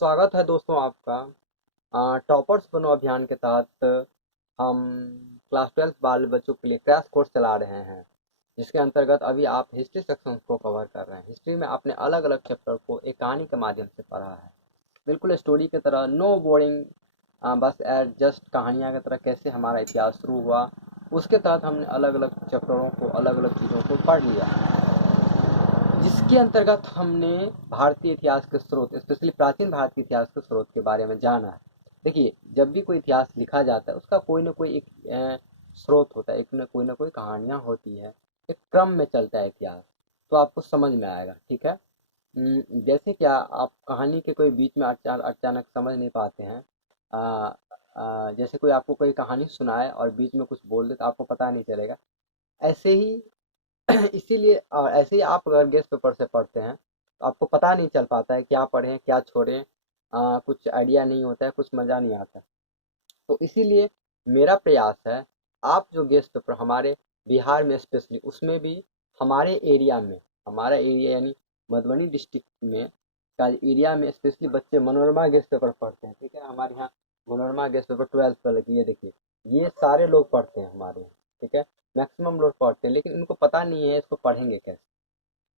स्वागत है दोस्तों आपका टॉपर्स बनो अभियान के तहत हम क्लास 12 बाल बच्चों के लिए क्रैश कोर्स चला रहे हैं, जिसके अंतर्गत अभी आप हिस्ट्री सेक्शन को कवर कर रहे हैं। हिस्ट्री में आपने अलग अलग चैप्टर को एक कहानी के माध्यम से पढ़ा है, बिल्कुल स्टोरी की तरह, नो बोरिंग, बस एज जस्ट कहानियाँ की तरह कैसे हमारा इतिहास शुरू हुआ। उसके तहत हमने अलग अलग चैप्टरों को, अलग अलग चीज़ों को पढ़ लिया है, जिसके अंतर्गत हमने भारतीय इतिहास के स्रोत, स्पेशली प्राचीन भारत के इतिहास के स्रोत के बारे में जाना है। देखिए, जब भी कोई इतिहास लिखा जाता है उसका कोई ना कोई एक स्रोत होता है, एक ना कोई कहानियाँ होती है, एक क्रम में चलता है इतिहास, तो आपको समझ में आएगा। ठीक है। जैसे क्या आप कहानी के कोई बीच में अचानक समझ नहीं पाते हैं। आ, जैसे कोई आपको कोई कहानी सुनाए और बीच में कुछ बोल दे तो आपको पता नहीं चलेगा। ऐसे ही इसीलिए ऐसे ही आप अगर गेस्ट पेपर से पढ़ते हैं तो आपको पता नहीं चल पाता है क्या पढ़ें क्या छोड़ें। कुछ आइडिया नहीं होता है, कुछ मज़ा नहीं आता। तो इसीलिए मेरा प्रयास है, आप जो गेस्ट पेपर हमारे बिहार में स्पेशली, उसमें भी हमारे एरिया में, हमारा एरिया यानी मधुबनी डिस्ट्रिक्ट में का एरिया में स्पेशली बच्चे मनोरमा गेस्ट पेपर पढ़ते हैं। ठीक है, हमारे यहाँ मनोरमा गेस्ट पेपर 12th पर लगी है। देखिए, ये सारे लोग पढ़ते हैं हमारे यहाँ। ठीक है, मैक्सिमम लोग पढ़ते हैं, लेकिन इनको पता नहीं है इसको पढ़ेंगे कैसे।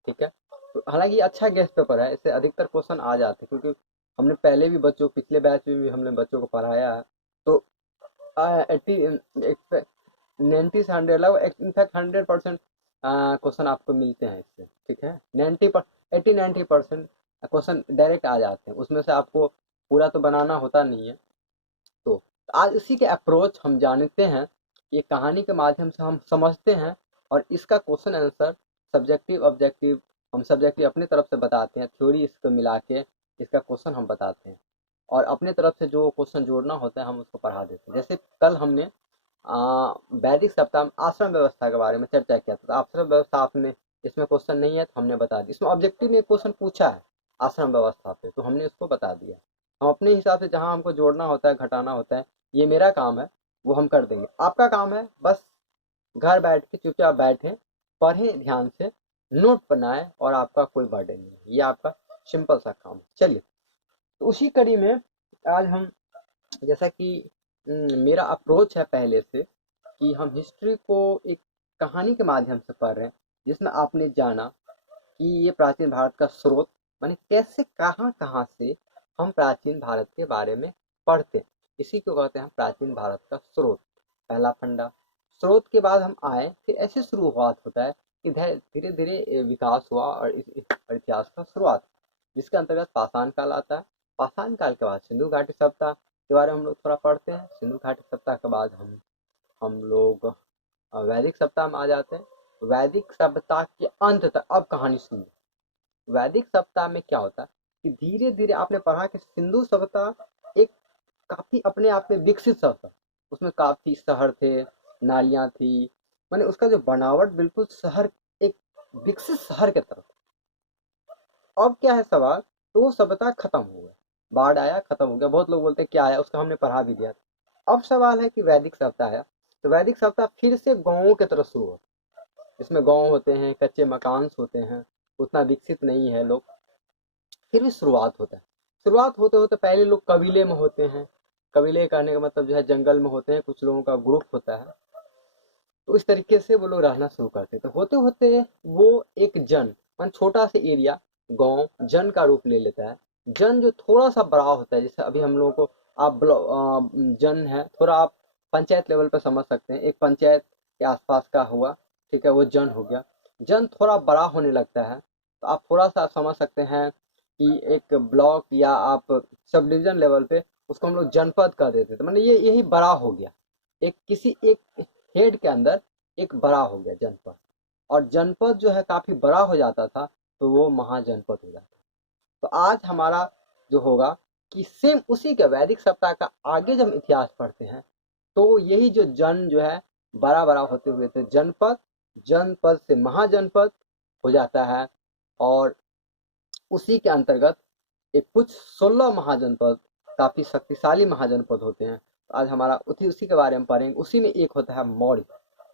ठीक है, तो हालांकि ये अच्छा गेस्ट पेपर है, इससे अधिकतर क्वेश्चन आ जाते हैं, क्योंकि हमने पहले भी बच्चों, पिछले बैच में भी हमने बच्चों को पढ़ाया है। तो 80 90 से 100, लगभग इनफैक्ट 100% क्वेश्चन आपको मिलते हैं इससे। ठीक है, 80-90% क्वेश्चन डायरेक्ट आ जाते हैं, उसमें से आपको पूरा तो बनाना होता नहीं है। तो आज इसी के अप्रोच हम जानते हैं, ये कहानी के माध्यम से हम समझते हैं, और इसका क्वेश्चन आंसर सब्जेक्टिव ऑब्जेक्टिव, हम सब्जेक्टिव अपनी तरफ से बताते हैं, थ्योरी इसको मिला के इसका क्वेश्चन हम बताते हैं, और अपने तरफ से जो क्वेश्चन जोड़ना होता है हम उसको पढ़ा देते हैं। जैसे कल हमने वैदिक सप्ताह में आश्रम व्यवस्था के बारे में चर्चा किया था, तो आश्रम व्यवस्था आपने, इसमें क्वेश्चन नहीं है तो हमने बता दिया। इसमें ऑब्जेक्टिव ने क्वेश्चन पूछा है आश्रम व्यवस्था पे, तो हमने इसको बता दिया। हम अपने हिसाब से जहाँ हमको जोड़ना होता है, घटाना होता है, ये मेरा काम है, वो हम कर देंगे। आपका काम है बस घर बैठ के चुपचाप बैठे, पढ़ें ध्यान से, नोट बनाए, और आपका कोई बर्डन नहीं है। ये आपका सिंपल सा काम है। चलिए, तो उसी कड़ी में आज हम, जैसा कि मेरा अप्रोच है पहले से, कि हम हिस्ट्री को एक कहानी के माध्यम से पढ़ रहे हैं, जिसमें आपने जाना कि ये प्राचीन भारत का स्रोत, माने कैसे, कहाँ कहाँ से हम प्राचीन भारत के बारे में पढ़ते हैं। इसी को कहते हैं प्राचीन भारत का स्रोत, पहला फंडा। स्रोत के बाद हम आए, फिर ऐसे शुरुआत होता है कि धीरे धीरे विकास हुआ, और इतिहास का शुरुआत, जिसके अंतर्गत पाषाण काल आता है। पाषाण काल के बाद सिंधु घाटी सभ्यता के बारे में हम लोग थोड़ा पढ़ते हैं। सिंधु घाटी सभ्यता के बाद हम लोग वैदिक सभ्यता में आ जाते हैं। वैदिक सभ्यता के अंत तक अब कहानी सुनिए। वैदिक सभ्यता में क्या होता है कि धीरे धीरे आपने पढ़ा कि सिंधु सभ्यता एक काफी अपने आप में विकसित सभ्यता, उसमें काफी शहर थे, नालियां थी, माने उसका जो बनावट बिल्कुल शहर, एक विकसित शहर की तरफ। अब क्या है सवाल, तो वो सभ्यता खत्म हो गया, बाढ़ आया, खत्म हो गया। बहुत लोग बोलते हैं क्या आया, उसका हमने पढ़ा भी दिया था। अब सवाल है कि वैदिक सभ्यता आया, तो वैदिक सभ्यता फिर से गांवों की तरफ शुरू होती है। इसमें गांव होते हैं, कच्चे मकान होते हैं, उतना विकसित नहीं है लोग। फिर भी शुरुआत होता है। शुरुआत होते होते पहले लोग कबीले में होते हैं। कबीले कहने का मतलब जो है जंगल में होते हैं, कुछ लोगों का ग्रुप होता है। तो इस तरीके से वो लोग रहना शुरू करते, तो होते होते वो एक जन, मान छोटा सा एरिया, गांव जन का रूप ले लेता है। जन जो थोड़ा सा बड़ा होता है, जैसे अभी हम लोगों को, आप जन है, थोड़ा आप पंचायत लेवल पर समझ सकते हैं, एक पंचायत के आसपास का हुआ। ठीक है, वो जन हो गया। जन थोड़ा बड़ा होने लगता है, तो आप थोड़ा सा समझ सकते हैं कि एक ब्लॉक, या आप सब डिवीजन लेवल पे उसको हम लोग जनपद कर देते थे, मतलब ये यही बड़ा हो गया। एक किसी एक हेड के अंदर एक बड़ा हो गया जनपद, और जनपद जो है काफी बड़ा हो जाता था, तो वो महाजनपद हो जाता। तो आज हमारा जो होगा कि सेम उसी के वैदिक सप्ताह का आगे जब हम इतिहास पढ़ते हैं, तो यही जो जन जो है बड़ा बड़ा होते हुए थे जनपद, जनपद से महाजनपद हो जाता है, और उसी के अंतर्गत एक कुछ 16 महाजनपद, काफी शक्तिशाली महाजनपद होते हैं। तो आज हमारा उसी उसी के बारे में पढ़ेंगे। उसी में एक होता है मौर्य,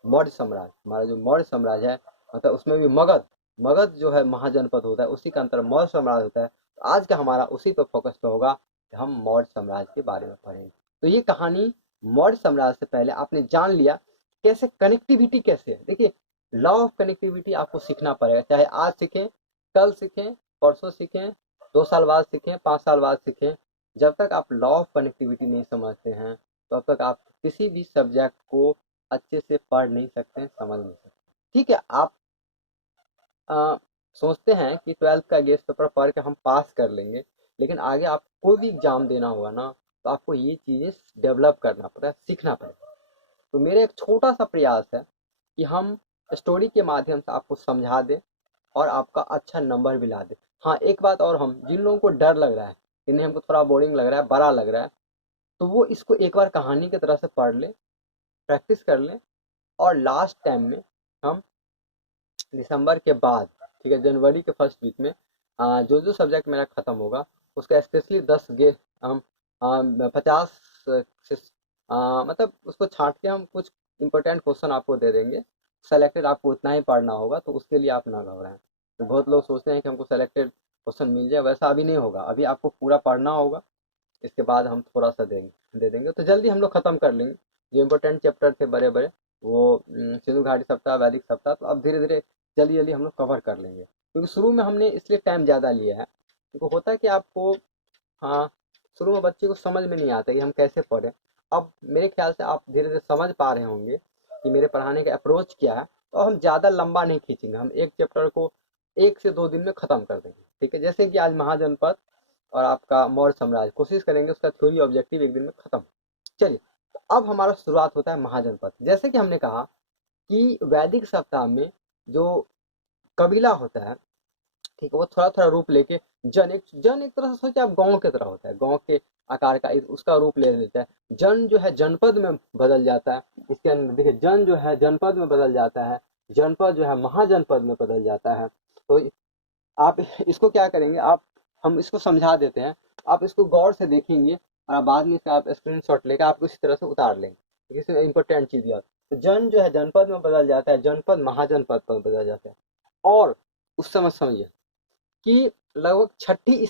मौर्य साम्राज्य। हमारा जो मौर्य साम्राज्य है, मतलब उसमें भी मगध, मगध जो है महाजनपद होता है, उसी का अंतर मौर्य साम्राज्य होता है। आज का हमारा उसी पर फोकस पे होगा कि हम मौर्य साम्राज्य के बारे में पढ़ेंगे। तो ये कहानी मौर्य साम्राज्य से पहले आपने जान लिया कैसे कनेक्टिविटी कैसे है। देखिए, लॉ ऑफ कनेक्टिविटी आपको सीखना पड़ेगा, चाहे आज सीखें, कल सीखें, परसों सीखें, 2 साल बाद सीखें, 5 साल बाद सीखें। जब तक आप लॉ ऑफ कनेक्टिविटी नहीं समझते हैं तब तक आप किसी भी सब्जेक्ट को अच्छे से पढ़ नहीं सकते, समझ नहीं सकते। ठीक है, आप अ, सोचते हैं कि 12th का गेस पेपर पढ़ के हम पास कर लेंगे, लेकिन आगे आप कोई भी एग्जाम देना होगा ना, तो आपको ये चीज़ें डेवलप करना पड़ेगा, सीखना पड़ेगा। तो मेरा एक छोटा सा प्रयास है कि हम स्टोरी के माध्यम से आपको समझा दें और आपका अच्छा नंबर भी ला दें। हाँ, एक बात और, हम जिन लोगों को डर लग रहा है कि नहीं हमको थोड़ा बोरिंग लग रहा है, बड़ा लग रहा है, तो वो इसको एक बार कहानी की तरह से पढ़ लें, प्रैक्टिस कर लें, और लास्ट टाइम में हम दिसंबर के बाद, ठीक है, जनवरी के फर्स्ट वीक में जो जो सब्जेक्ट मेरा खत्म होगा उसका स्पेशली 10 गे हम 50 से मतलब उसको छांट के हम कुछ इंपॉर्टेंट क्वेश्चन आपको दे देंगे। सेलेक्टेड आपको उतना ही पढ़ना होगा, तो उसके लिए आप ना घबराएं। तो बहुत लोग सोचते हैं कि हमको सेलेक्टेड क्वेश्चन मिल जाए, वैसा अभी नहीं होगा, अभी आपको पूरा पढ़ना होगा। इसके बाद हम थोड़ा सा दे देंगे, तो जल्दी हम लोग खत्म कर लेंगे जो इम्पोर्टेंट चैप्टर थे बड़े बड़े, वो सिंधु घाटी सप्ताह, वैदिक सप्ताह, तो अब धीरे धीरे जल्दी जल्दी हम लोग कवर कर लेंगे, क्योंकि शुरू में हमने इसलिए टाइम ज़्यादा लिया है क्योंकि होता है कि आपको, हाँ, शुरू में बच्चे को समझ में नहीं आता कि हम कैसे पढ़ें। अब मेरे ख्याल से आप धीरे धीरे समझ पा रहे होंगे कि मेरे पढ़ाने का अप्रोच क्या है, तो हम ज़्यादा लंबा नहीं खींचेंगे, हम एक चैप्टर को 1 से 2 दिन में ख़त्म कर देंगे। ठीक है, जैसे कि आज महाजनपद और आपका मौर्य साम्राज्य, कोशिश करेंगे उसका थ्योरी ऑब्जेक्टिव 1 दिन में खत्म। चलिए, तो अब हमारा शुरुआत होता है महाजनपद। जैसे कि हमने कहा कि वैदिक सप्ताह में जो कबीला होता है, ठीक है, वो थोड़ा थोड़ा रूप लेके जन एक तरह से सोचिए आप, गांव की तरह होता है, गांव के आकार का उसका रूप ले लेता है। जन जो है जनपद में बदल जाता है, इसके अंदर देखिए जन जो है जनपद में बदल जाता है, जनपद जो है महाजनपद में बदल जाता है। तो आप इसको क्या करेंगे, आप, हम इसको समझा देते हैं, आप इसको गौर से देखेंगे और आप बाद में इसका आप स्क्रीनशॉट लेकर आप इसी तरह से उतार लेंगे। इसमें इंपॉर्टेंट चीज याद, तो जन जो है जनपद में बदल जाता है, जनपद महाजनपद पर बदल जाता है। और उस समय समझिए कि लगभग छठी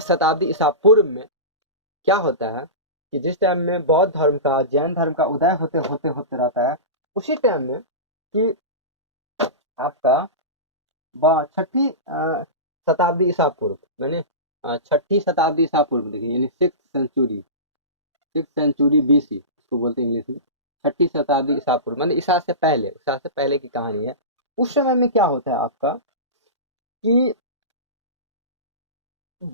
शताब्दी ईसा पूर्व में क्या होता है कि जिस टाइम में बौद्ध धर्म का, जैन धर्म का उदय होते होते होते रहता है, उसी टाइम में कि आपका छठी शताब्दी ईसा पूर्व, मैंने छठी शताब्दी ईसा पूर्व देखिए, यानी 6th सेंचुरी BC इसको बोलते हैं इंग्लिश में। छठी शताब्दी ईसा पूर्व माने ईसा से पहले की कहानी है। उस समय में क्या होता है आपका कि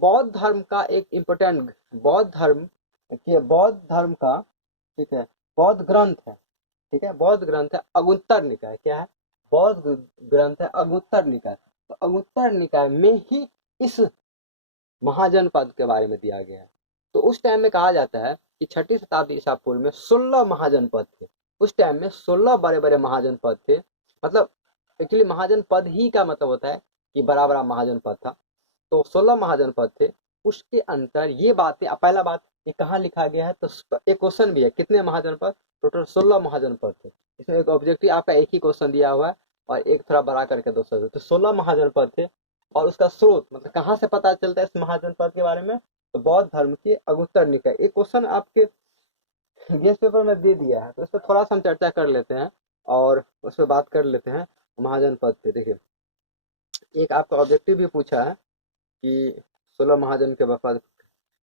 बौद्ध धर्म का एक इम्पोर्टेंट, बौद्ध धर्म का, ठीक है, बौद्ध ग्रंथ है, ठीक है, बौद्ध ग्रंथ है अगुत्तर निकाय। क्या है? बौद्ध ग्रंथ है अगुत्तर निकाय। तो अगुत्तर निकाय में ही इस महाजनपद के बारे में दिया गया है। तो उस टाइम में कहा जाता है कि छठी शताब्दी ईसा पूर्व में 16 महाजनपद थे। उस टाइम में 16 बड़े बड़े महाजनपद थे। मतलब एक्चुअली महाजनपद ही का मतलब होता है कि बड़ा बड़ा महाजनपद था। तो 16 महाजनपद थे। उसके अंतर ये बातें, पहला बात, ये कहाँ लिखा गया है, तो एक क्वेश्चन भी है, कितने महाजनपद? टोटल 16 महाजनपद थे। इसमें एक ऑब्जेक्टिव आपका एक ही क्वेश्चन दिया हुआ है और एक थोड़ा बड़ा करके दूसरा, तो 16 महाजनपद थे। और उसका स्रोत मतलब कहाँ से पता चलता है इस महाजनपद के बारे में, तो बौद्ध धर्म के अगुत्तर निकाय। एक क्वेश्चन आपके गेस पेपर में दे दिया है, तो इस पर थोड़ा सा हम चर्चा कर लेते हैं और उस पर बात कर लेते हैं महाजनपद पे। देखिए, एक आपका ऑब्जेक्टिव भी पूछा है कि 16 महाजन के पद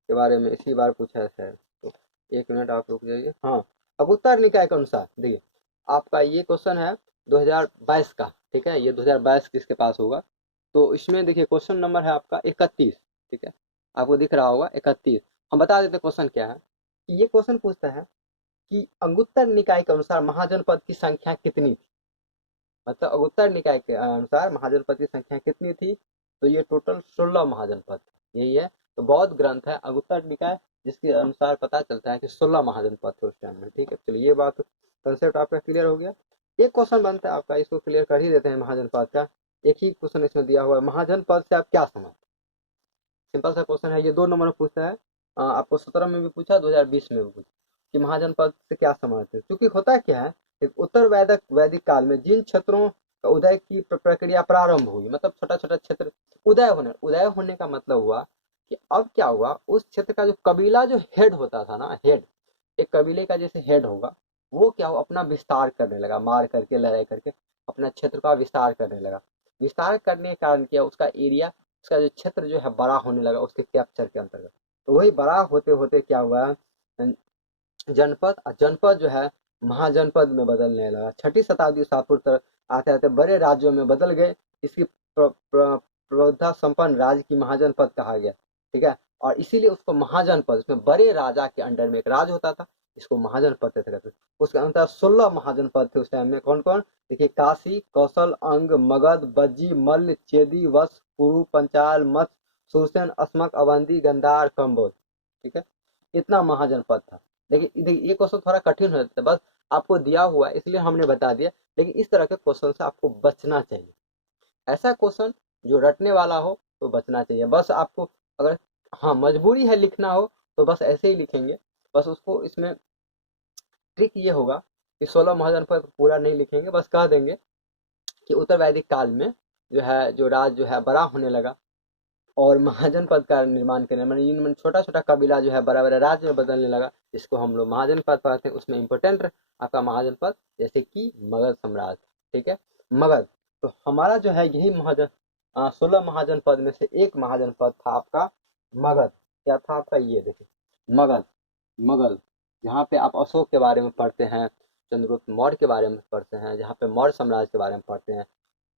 के बारे में इसी बार पूछा है शायद। तो 1 मिनट आप रुक जाइए। हाँ, अगुत्तर निकाय के अनुसार देखिए, आपका ये क्वेश्चन है 2022 का, ठीक है, ये 2022 किसके पास होगा। तो इसमें देखिए क्वेश्चन नंबर है आपका 31, ठीक है, आपको दिख रहा होगा 31। हम बता देते क्वेश्चन क्या है। ये क्वेश्चन पूछता है कि अंगुत्तर निकाय के अनुसार महाजनपद की संख्या कितनी थी। मतलब अगुत्तर निकाय के अनुसार महाजनपद की संख्या कितनी थी, तो ये टोटल 16 महाजनपद यही है। तो बौद्ध ग्रंथ है अगुत्तर निकाय, जिसके अनुसार पता चलता है कि 16 महाजनपद थे उस टाइम में। ठीक है, चलिए ये बात, कंसेप्ट आपका क्लियर हो गया। एक क्वेश्चन बनता है आपका, इसको क्लियर कर ही देते हैं महाजनपद का। एक ही क्वेश्चन इसमें दिया हुआ है, महाजनपद से आप क्या समझते? सिंपल सा क्वेश्चन है, ये 2 नंबर में पूछता है। आपको 17 में भी पूछा, 2020 में भी पूछा कि महाजनपद से क्या समझते हैं। क्योंकि होता क्या है, उत्तर वैदिक काल में जिन क्षेत्रों उदय की प्रक्रिया प्रारंभ हुई, मतलब छोटा छोटा क्षेत्र उदय होने का मतलब हुआ कि अब क्या हुआ, उस क्षेत्र का जो कबीला जो हेड होता था ना, हेड, एक कबीले का जैसे हेड होगा, वो क्या हुआ, अपना विस्तार करने लगा, मार करके लड़ाई करके अपना क्षेत्र का विस्तार करने लगा। विस्तार करने के कारण क्या, उसका एरिया, उसका जो क्षेत्र जो है बड़ा होने लगा उसके कैप्चर के अंतर्गत। तो वही बड़ा होते होते क्या हुआ, जनपद, और जनपद जो है महाजनपद में बदलने लगा। छठी शताब्दी ईसा पूर्व तक आते आते बड़े राज्यों में बदल गए। इसकी प्रौढ़ता संपन्न राज्य की महाजनपद कहा गया, ठीक है। और इसीलिए उसको महाजनपद, उसमें बड़े राजा के अंडर में एक राज होता था, इसको महाजनपद कहते थे। उसके अंदर 16 महाजनपद थे उस टाइम में। कौन कौन, देखिए, काशी, कौशल, अंग, मगध, बज्जी, मल्ल, चेदी, वत्स, कुरु, पंचाल, मत्स्य, सुरसेन, अस्मक, अवंती, गंधार, कंबोज, ठीक है। इतना महाजनपद था। देखिए ये क्वेश्चन थोड़ा कठिन हो जाता है, बस आपको दिया हुआ है इसलिए हमने बता दिया, लेकिन इस तरह के क्वेश्चन से आपको बचना चाहिए। ऐसा क्वेश्चन जो रटने वाला हो तो बचना चाहिए। बस आपको अगर, हाँ, मजबूरी है लिखना हो तो बस ऐसे ही लिखेंगे। बस उसको इसमें ट्रिक ये होगा कि 16 महाजनपद पूरा नहीं लिखेंगे, बस कह देंगे कि उत्तर वैदिक काल में जो है, जो राज जो है बड़ा होने लगा और महाजनपद का निर्माण करने, मैंने छोटा छोटा कबीला जो है बड़ा बड़ा राज्य में बदलने लगा, जिसको हम लोग महाजनपद पढ़ते हैं। उसमें इंपॉर्टेंट आपका महाजनपद जैसे कि मगध साम्राज्य, ठीक है, मगध। तो हमारा जो है यही 16 महाजनपद में से एक महाजनपद था आपका मगध। क्या था आपका, ये देखिए, मगध। मगध, जहाँ पे आप अशोक के बारे में पढ़ते हैं, चंद्रगुप्त मौर्य के बारे में पढ़ते हैं, जहाँ पे मौर्य साम्राज्य के बारे में पढ़ते हैं,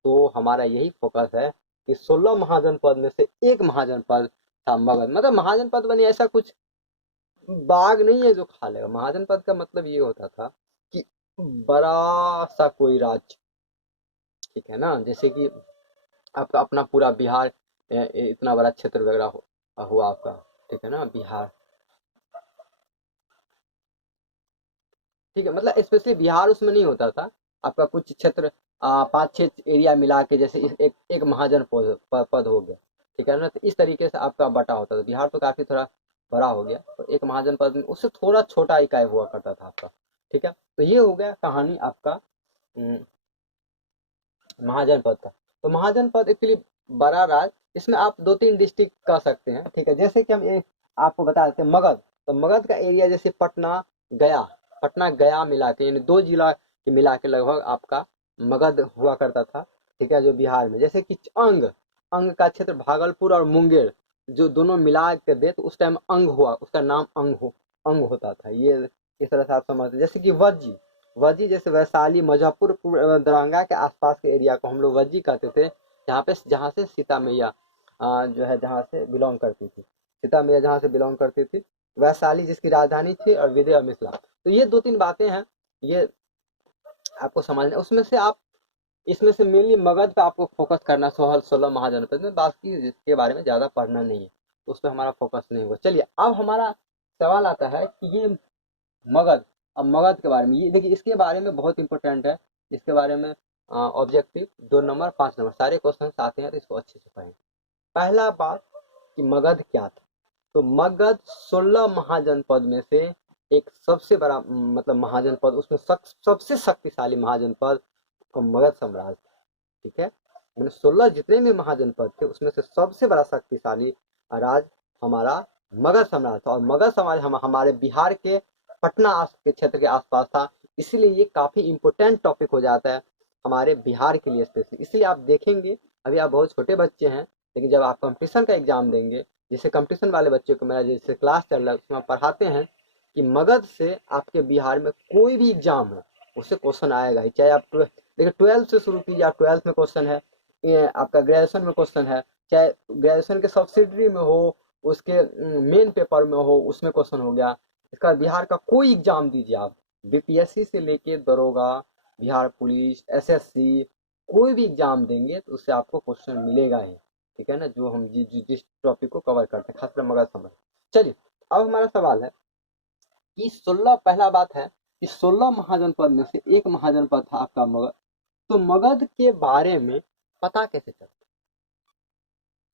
तो हमारा यही फोकस है कि 16 महाजनपद में से एक महाजनपद था मगध। मतलब महाजनपद बनी ऐसा कुछ बाग नहीं है जो खा लेगा। महाजनपद का मतलब ये होता था कि बड़ा सा कोई राज्य, ठीक है ना, जैसे कि आपका अपना पूरा बिहार, इतना बड़ा क्षेत्र वगैरह हुआ आपका, ठीक है ना, बिहार, ठीक है। मतलब स्पेशली बिहार उसमें नहीं होता था, आपका कुछ क्षेत्र, 5-6 एरिया मिला के जैसे एक महाजन पद हो गया, ठीक है ना। तो इस तरीके से आपका बटा होता था। बिहार तो काफी थोड़ा बड़ा हो गया, तो एक महाजन पद में उससे थोड़ा छोटा इकाई हुआ करता था आपका, ठीक है। तो ये हो गया कहानी आपका महाजन पद का। तो महाजन पद एक्चुअली बड़ा राज, इसमें आप 2-3 डिस्ट्रिक्ट कह सकते हैं, ठीक है। जैसे कि हम आपको बता देते हैं मगध, तो मगध का एरिया जैसे पटना, गया, पटना गया मिला के, यानी 2 जिला के मिला के लगभग आपका मगध हुआ करता था, ठीक है, जो बिहार में। जैसे कि अंग, अंग का क्षेत्र भागलपुर और मुंगेर जो दोनों मिला के दे, तो उस टाइम अंग हुआ, उसका नाम अंग होता था। ये इस तरह से आप समझते। जैसे कि वज्जी, वज्जी जैसे वैशाली, मुजफ्फरपुर, दरभंगा के आसपास के एरिया को हम लोग वज्जी कहते थे, जहाँ से सीता मैया जो है जहाँ से बिलोंग करती थी, सीता मैया जहाँ से बिलोंग करती थी। वैशाली जिसकी राजधानी थी, और विदय मिथिला। तो ये 2-3 बातें हैं, ये आपको समझना। उसमें से आप, इसमें से मेनली मगध पे आपको फोकस करना, 16 महाजनपद में, बाकी इसके बारे में ज्यादा पढ़ना नहीं है, तो उस पर हमारा फोकस नहीं होगा। चलिए, अब हमारा सवाल आता है कि ये मगध, अब मगध के बारे में, ये देखिए, इसके बारे में बहुत इंपॉर्टेंट है। इसके बारे में ऑब्जेक्टिव 2 नंबर 5 नंबर सारे क्वेश्चन आते हैं, तो इसको अच्छे से पढ़ें। पहला बात कि मगध क्या था। तो मगध 16 महाजनपद में से एक सबसे बड़ा, मतलब महाजनपद, उसमें सबसे शक्तिशाली महाजनपद तो मगध साम्राज्य, ठीक है। मैंने 16 जितने भी महाजनपद थे उसमें से सबसे बड़ा शक्तिशाली राज हमारा मगध साम्राज्य था। और मगध साम्राज्य हमारे बिहार के पटना के क्षेत्र के आसपास था। इसीलिए ये काफी इंपॉर्टेंट टॉपिक हो जाता है हमारे बिहार के लिए स्पेशली। इसलिए आप देखेंगे, अभी आप बहुत छोटे बच्चे हैं, लेकिन जब आप कंपटीशन का एग्जाम देंगे, जैसे कंपटीशन वाले बच्चों को मेरा जैसे क्लास चल रहा है उसमें पढ़ाते हैं कि मगध से आपके बिहार में कोई भी एग्जाम है उससे क्वेश्चन आएगा ही। चाहे आप देखिए 12th से शुरू कीजिए, आप 12th में क्वेश्चन है, ये आपका ग्रेजुएशन में क्वेश्चन है, चाहे ग्रेजुएशन के सब्सिडरी में हो, उसके मेन पेपर में हो, उसमें क्वेश्चन हो गया। इसका बिहार का कोई एग्जाम दीजिए आप, बीपीएससी से लेके दरोगा, बिहार पुलिस, एसएससी, कोई भी एग्जाम देंगे तो उससे आपको क्वेश्चन मिलेगा ही, ठीक है ना, जो हम जिस टॉपिक को कवर करते हैं, खासकर मगध समझ। चलिए, अब हमारा सवाल है कि 16, पहला बात है कि 16 महाजनपद में से एक महाजनपद था आपका मगध। तो मगध के बारे में पता कैसे चलता है?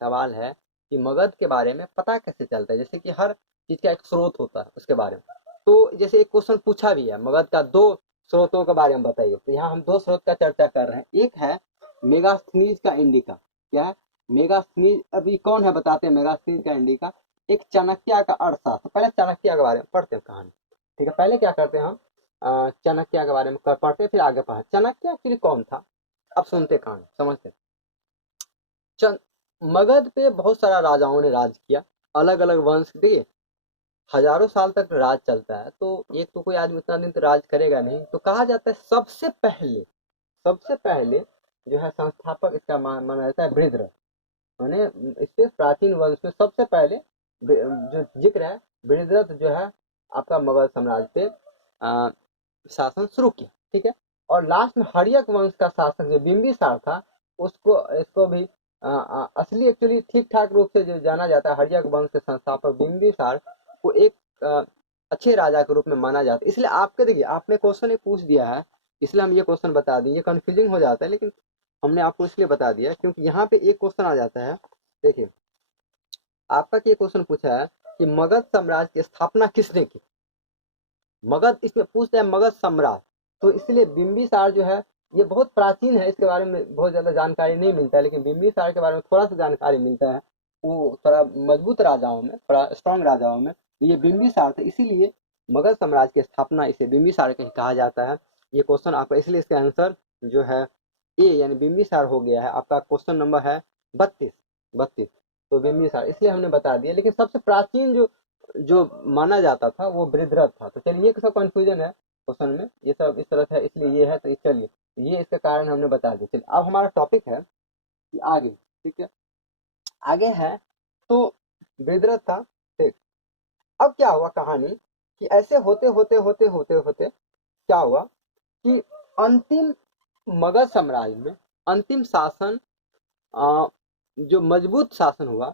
सवाल है कि मगध के बारे में पता कैसे चलता है। जैसे कि हर चीज का एक स्रोत होता है उसके बारे में। तो जैसे एक क्वेश्चन पूछा भी है, मगध का 2 स्रोतों के बारे में बताइए। तो यहाँ हम दो स्रोत का चर्चा कर रहे हैं, एक है मेगास्थनीज का इंडिका। क्या है? मेगास्थनीज। अभी कौन है बताते हैं मेगास्थनीज का इंडिका? एक चाणक्य का अर्थशास्त्र। पहले चाणक्य के बारे में पढ़ते हैं कहानी, ठीक है। पहले क्या करते हैं हम, चाणक्य के बारे में पढ़ते हैं, फिर आगे पढ़ते। चाणक्य एक्चुअली कौन था, अब सुनते कहानी, समझते। मगध पे बहुत सारा राजाओं ने राज किया, अलग अलग वंश दिए, हजारों साल तक राज चलता है। तो एक तो कोई आदमी उतना दिन तो राज करेगा नहीं। तो कहा जाता है सबसे पहले जो है संस्थापक इसका माना जाता है बृहद्रथ। माने इससे प्राचीन वंश में सबसे पहले जो जिक्र है, बृहद्रथ जो है आपका मगध साम्राज्य पे शासन शुरू किया, ठीक है। और लास्ट में हर्यक वंश का शासक जो बिंबिसार था, उसको इसको भी असली एक्चुअली ठीक ठाक रूप से जो जाना जाता है, हर्यक वंश के संस्थापक बिंबिसार को एक अच्छे राजा के रूप में माना जाता है। इसलिए आपके देखिए, आपने क्वेश्चन एक पूछ दिया है, इसलिए हम ये क्वेश्चन बता दिए। ये कंफ्यूजिंग हो जाता है, लेकिन हमने आपको इसलिए बता दिया क्योंकि यहाँ पे एक क्वेश्चन आ जाता है। देखिए, आपका ये क्वेश्चन पूछा है कि मगध साम्राज्य की स्थापना किसने की। मगध इसमें पूछता है मगध सम्राट, तो इसलिए बिंबिसार जो है ये बहुत प्राचीन है, इसके बारे में बहुत ज्यादा जानकारी नहीं मिलता है, लेकिन बिंबिसार के बारे में थोड़ा सा जानकारी मिलता है। वो थोड़ा मजबूत राजाओं में, थोड़ा स्ट्रॉन्ग राजाओं में ये बिंबिसार थे, इसीलिए मगध साम्राज्य की स्थापना इसे बिंबिसार के कहा जाता है। ये क्वेश्चन आपका, इसलिए इसका आंसर जो है ए यानी बिंबिसार हो गया है। आपका क्वेश्चन नंबर है 32। तो बिंबिसार इसलिए हमने बता दिया, लेकिन सबसे प्राचीन जो जो माना जाता था वो बृहद्रथ था। तो चलिए, ये सब कंफ्यूजन है क्वेश्चन में, ये सब इस तरह से है, इसलिए ये है। तो चलिए, ये इसका कारण हमने बता दिया। चलिए, अब हमारा टॉपिक है कि आगे, ठीक है, आगे है तो बृहद्रथ था, ठीक। अब क्या हुआ कहानी कि ऐसे होते होते होते होते होते क्या हुआ कि अंतिम मगध साम्राज्य में अंतिम शासन, जो मजबूत शासन हुआ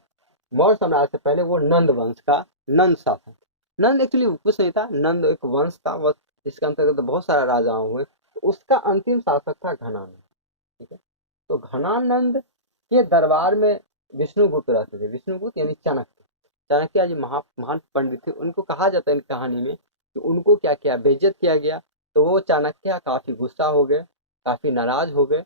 मौर्य साम्राज्य से पहले, वो नंद वंश का नंद शासन। नंद एक्चुअली कुछ नहीं था, नंद एक वंश था, वह इसके अंतर्गत तो बहुत सारा राजा हुए। तो उसका अंतिम शासक था घनानंद, ठीक है। तो घनानंद के दरबार में विष्णुगुप्त रहते थे। विष्णुगुप्त यानी चाणक्य। चाणक्य जी महान पंडित थे। उनको कहा जाता है इन कहानी में कि उनको क्या किया, बेइज्जत किया गया। तो वो चाणक्य काफी गुस्सा हो गए, काफी नाराज हो गए,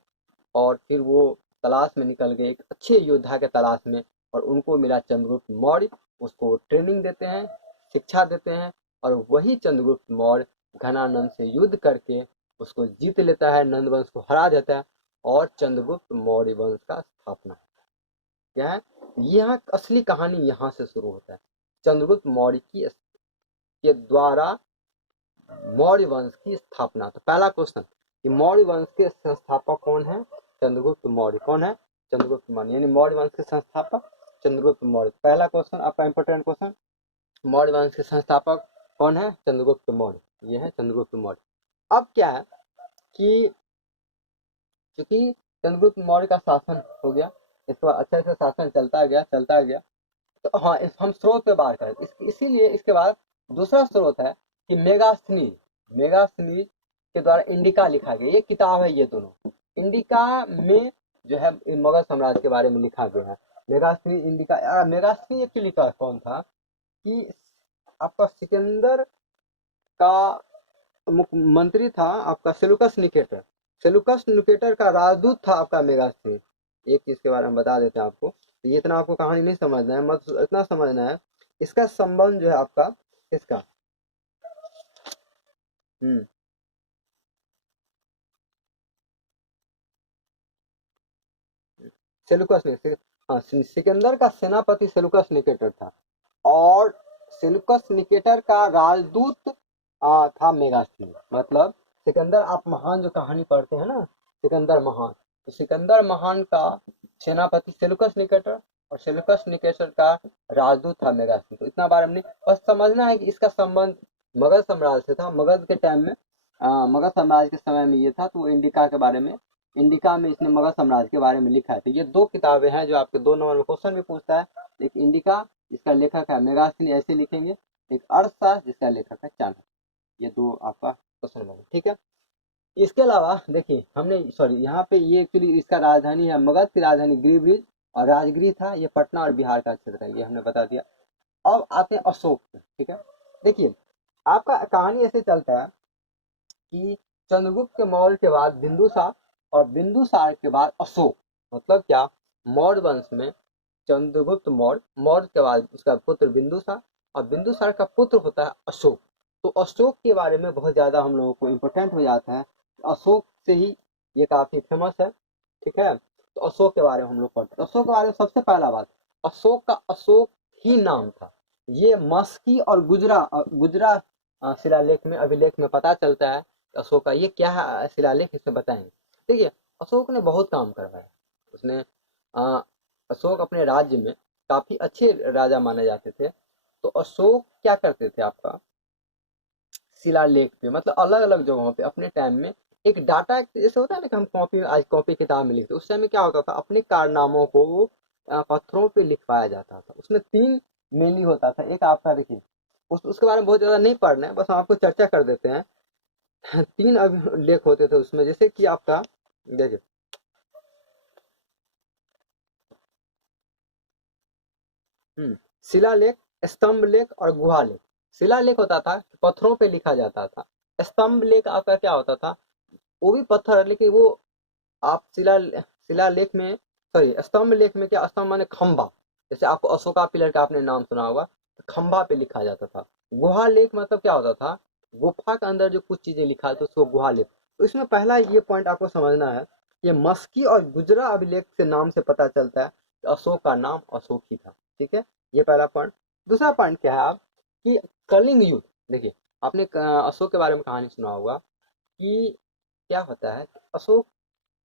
और फिर वो तलाश में निकल गए, एक अच्छे योद्धा के तलाश में। और उनको मिला चंद्रगुप्त मौर्य। उसको ट्रेनिंग देते हैं, शिक्षा देते हैं, और वही चंद्रगुप्त मौर्य घनानंद से युद्ध करके उसको जीत लेता है, नंद वंश को हरा देता है, और चंद्रगुप्त मौर्य वंश का स्थापना। क्या है, यहाँ असली कहानी यहाँ से शुरू होता है, चंद्रगुप्त मौर्य की के द्वारा मौर्य वंश की स्थापना। तो पहला क्वेश्चन कि मौर्य वंश के संस्थापक कौन है? चंद्रगुप्त मौर्य। कौन है? चंद्रगुप्त मौर्य, यानी मौर्य वंश के संस्थापक चंद्रगुप्त मौर्य। पहला क्वेश्चन आपका इंपोर्टेंट क्वेश्चन, मौर्य वंश के संस्थापक कौन है? चंद्रगुप्त मौर्य। ये है चंद्रगुप्त मौर्य। अब क्या है कि चूंकि चंद्रगुप्त मौर्य का शासन हो गया, इसके बाद अच्छे से शासन चलता गया। तो हाँ, हम स्रोत पे बात करें इसीलिए इसके बाद दूसरा स्रोत है कि मेगास्थनीज के द्वारा इंडिका लिखा गया। ये किताब है, ये दोनों इंडिका में जो है मगध साम्राज्य के बारे में लिखा गया है। मेगास्थनीज इंडिका। मेगास्थनीज एक्चुअली का कौन था कि आपका सिकंदर का मंत्री था, आपका सेलुकस निकेटर। सेलुकस निकेटर का राजदूत था आपका मेगास्थनीज। एक चीज के बारे में बता देते हैं आपको, ये इतना आपको कहानी नहीं समझना है, मत इतना समझना है इसका संबंध जो है आपका इसका सेलुकस निकेटर। हाँ, सिकंदर का सेनापति सेलुकस निकेटर था, और सेलुकस निकेटर का राजदूत था मेगास्थनीज। मतलब सिकंदर, आप महान जो कहानी पढ़ते हैं ना, सिकंदर महान, तो सिकंदर महान का सेनापति सेलुकस निकेटर, और सेलुकस निकेटर का राजदूत था मेगास्थनीज। तो इतना बारे में नहीं, बस समझना है कि इसका संबंध मगध साम्राज्य से था। मगध के टाइम में, मगध साम्राज्य के समय में ये था। तो इंडिका के बारे में, इंडिका में इसने मगध साम्राज्य के बारे में लिखा है। तो ये दो किताबें हैं जो आपके 2 नंबर में क्वेश्चन भी पूछता है। एक इंडिका, इसका लेखक है मेगास्थनीज, ऐसे लिखेंगे। एक अर्थशास्त्र, जिसका लेखक है चाणक्य। ये दो आपका क्वेश्चन बने, ठीक है। इसके अलावा देखिए, हमने सॉरी यहाँ पे ये एक्चुअली इसका राजधानी है, मगध की राजधानी गिरिब्रिज और राजगृह था। ये पटना और बिहार का क्षेत्र है, ये हमने बता दिया। अब आते हैं अशोक पे, ठीक है। देखिए, आपका कहानी ऐसे चलता है कि चंद्रगुप्त के मौर्य के बाद बिंदुसार और बिंदुसार के बाद अशोक। मतलब क्या, मौर्य वंश में चंद्रगुप्त मौर्य, मौर्य के बाद उसका पुत्र बिंदुसार और बिंदुसार का पुत्र होता है अशोक। तो अशोक के बारे में बहुत ज्यादा हम लोगों को इम्पोर्टेंट हो जाता है, अशोक से ही ये काफी फेमस है। ठीक है, तो अशोक के बारे में हम लोग पढ़ते हैं। अशोक के बारे में सबसे पहला बात, अशोक का अशोक ही नाम था। ये मस्की और गुजरा शिलालेख में, अभिलेख में पता चलता है अशोक का। ये क्या है शिलालेख, इसमें बताएंगे। देखिए, अशोक ने बहुत काम करवाया। उसने अशोक अपने राज्य में काफी अच्छे राजा माने जाते थे। तो अशोक क्या करते थे, आपका शिलालेख पे मतलब अलग अलग जगहों पे अपने टाइम में एक डाटा, जैसे होता है ना कि हम कॉपी में, आज कॉपी किताब में लिखते, उस टाइम में क्या होता था, अपने कारनामों को पत्थरों पे लिखवाया जाता था। उसमें तीन मेनली होता था। एक आपका देखिए, उसके बारे में बहुत ज्यादा नहीं पढ़ना है, बस हम आपको चर्चा कर देते हैं। तीन अभिलेख होते थे उसमें, जैसे कि आपका देखिए, शिलालेख, स्तंभ लेख और गुहा लेख। शिलालेख होता था, पत्थरों पे लिखा जाता था। स्तंभ लेख आपका क्या होता था, वो भी पत्थर है, लेकिन वो आप शिलालेख में, सॉरी स्तंभ लेख में क्या, स्तंभ माने खंभा, जैसे आपको अशोका पिलर का आपने नाम सुना होगा, तो खंभा पे लिखा जाता था। गुहा लेख मतलब क्या होता था, गुफा के अंदर जो कुछ चीजें लिखा था उसको गुहा लेख। तो इसमें पहला ये पॉइंट आपको समझना है, ये मस्की और गुजरा अभिलेख से नाम से पता चलता है कि अशोक का नाम अशोक ही था। ठीक है, ये पहला पॉइंट। दूसरा पॉइंट क्या है आप, कि कलिंग युद्ध। देखिए, आपने अशोक के बारे में कहानी सुना होगा कि क्या होता है, अशोक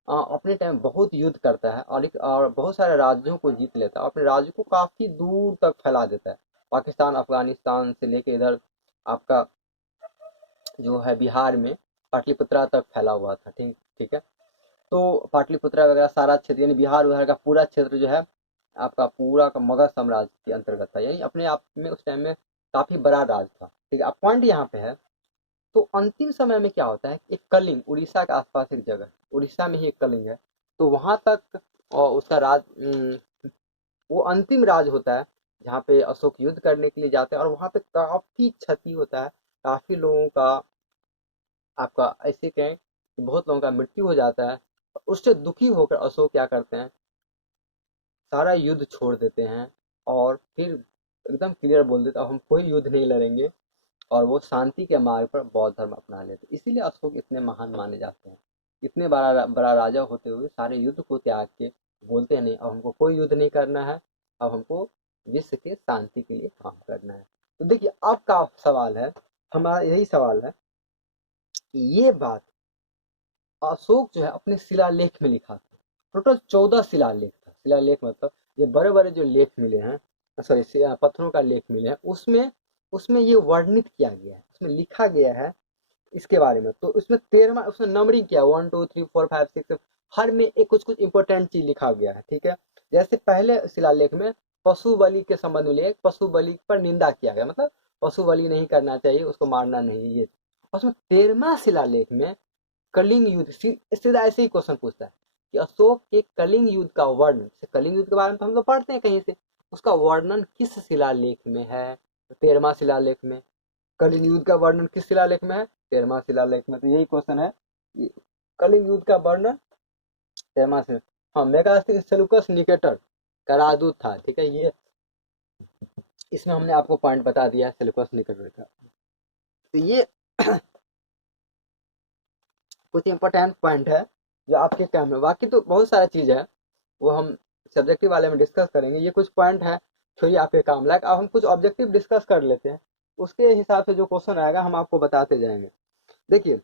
अपने टाइम बहुत युद्ध करता है और बहुत सारे राज्यों को जीत लेता है, अपने राज्य को काफी दूर तक फैला देता है। पाकिस्तान, अफगानिस्तान से लेके इधर आपका जो है बिहार में पाटलिपुत्रा तक फैला हुआ था। ठीक ठीक है, तो पाटलिपुत्रा वगैरह सारा क्षेत्र, यानी बिहार उहार का पूरा क्षेत्र जो है आपका पूरा का मगध साम्राज्य के अंतर्गत था, यानी अपने आप में उस टाइम में काफी बड़ा राज था। ठीक है, अब पॉइंट यहाँ पे है, तो अंतिम समय में क्या होता है, एक कलिंग, उड़ीसा के आसपास एक जगह, उड़ीसा में ही एक कलिंग है, तो वहां तक उसका राज, वो अंतिम राज होता है जहाँ पे अशोक युद्ध करने के लिए जाते हैं, और वहां पे काफी क्षति होता है। काफी लोगों का, आपका ऐसे कहें कि बहुत लोगों का मृत्यु हो जाता है। उससे दुखी होकर अशोक क्या करते हैं, सारा युद्ध छोड़ देते हैं और फिर एकदम क्लियर बोल देते हैं, अब हम कोई युद्ध नहीं लड़ेंगे, और वो शांति के मार्ग पर बौद्ध धर्म अपना लेते। इसीलिए अशोक इतने महान माने जाते हैं। इतने बड़ा बड़ा राजा होते हुए सारे युद्ध को त्याग के बोलते हैं, नहीं अब हमको कोई युद्ध नहीं करना है, अब हमको विश्व के शांति के लिए काम करना है। तो देखिए, अब का सवाल है, हमारा यही सवाल है कि ये बात अशोक जो है अपने शिलालेख में लिखा था। टोटल 14 शिलालेख था। शिलालेख मतलब ये बड़े बड़े जो लेख मिले हैं, सॉरी पत्थरों का लेख मिले हैं, उसमें उसमें ये वर्णित किया गया है, उसमें लिखा गया है इसके बारे में। तो उसमें 13वां, उसमें नंबरिंग किया, 1 2 3 4 5 6, हर में एक कुछ कुछ इंपॉर्टेंट चीज लिखा गया है। ठीक है, जैसे पहले शिलालेख में पशु बलि के संबंध में लिखा, पशु बलि पर निंदा किया गया, मतलब पशु बलि नहीं करना चाहिए, उसको मारना नहीं, ये। उसमें 13वां शिलालेख में कलिंग युद्ध, सीधा ऐसे ही क्वेश्चन पूछता है कि अशोक के कलिंग युद्ध का वर्णन, कलिंग युद्ध के बारे में तो हम लोग पढ़ते हैं कहीं से, उसका वर्णन किस शिलालेख में है, 13वां शिलालेख में। कलिंग युद्ध का वर्णन किस शिलालेख में है, 13वां शिलालेख में। तो यही क्वेश्चन है, कलिंग युद्ध का वर्णन 13वां से। हाँ, मेगास्थनीज सेलुकस निकेटर का राजदूत था। ठीक है, ये इसमें हमने आपको पॉइंट बता दिया है सेलुकस निकेटर का। तो ये कुछ इंपॉर्टेंट पॉइंट है जो आपके काम में, बाकी तो बहुत सारा चीज है, वो हम सब्जेक्टिव वाले में डिस्कस करेंगे। ये कुछ पॉइंट है जो ये आपके काम लायक। अब हम कुछ ऑब्जेक्टिव डिस्कस कर लेते हैं, उसके हिसाब से जो क्वेश्चन आएगा हम आपको बताते जाएंगे। देखिए,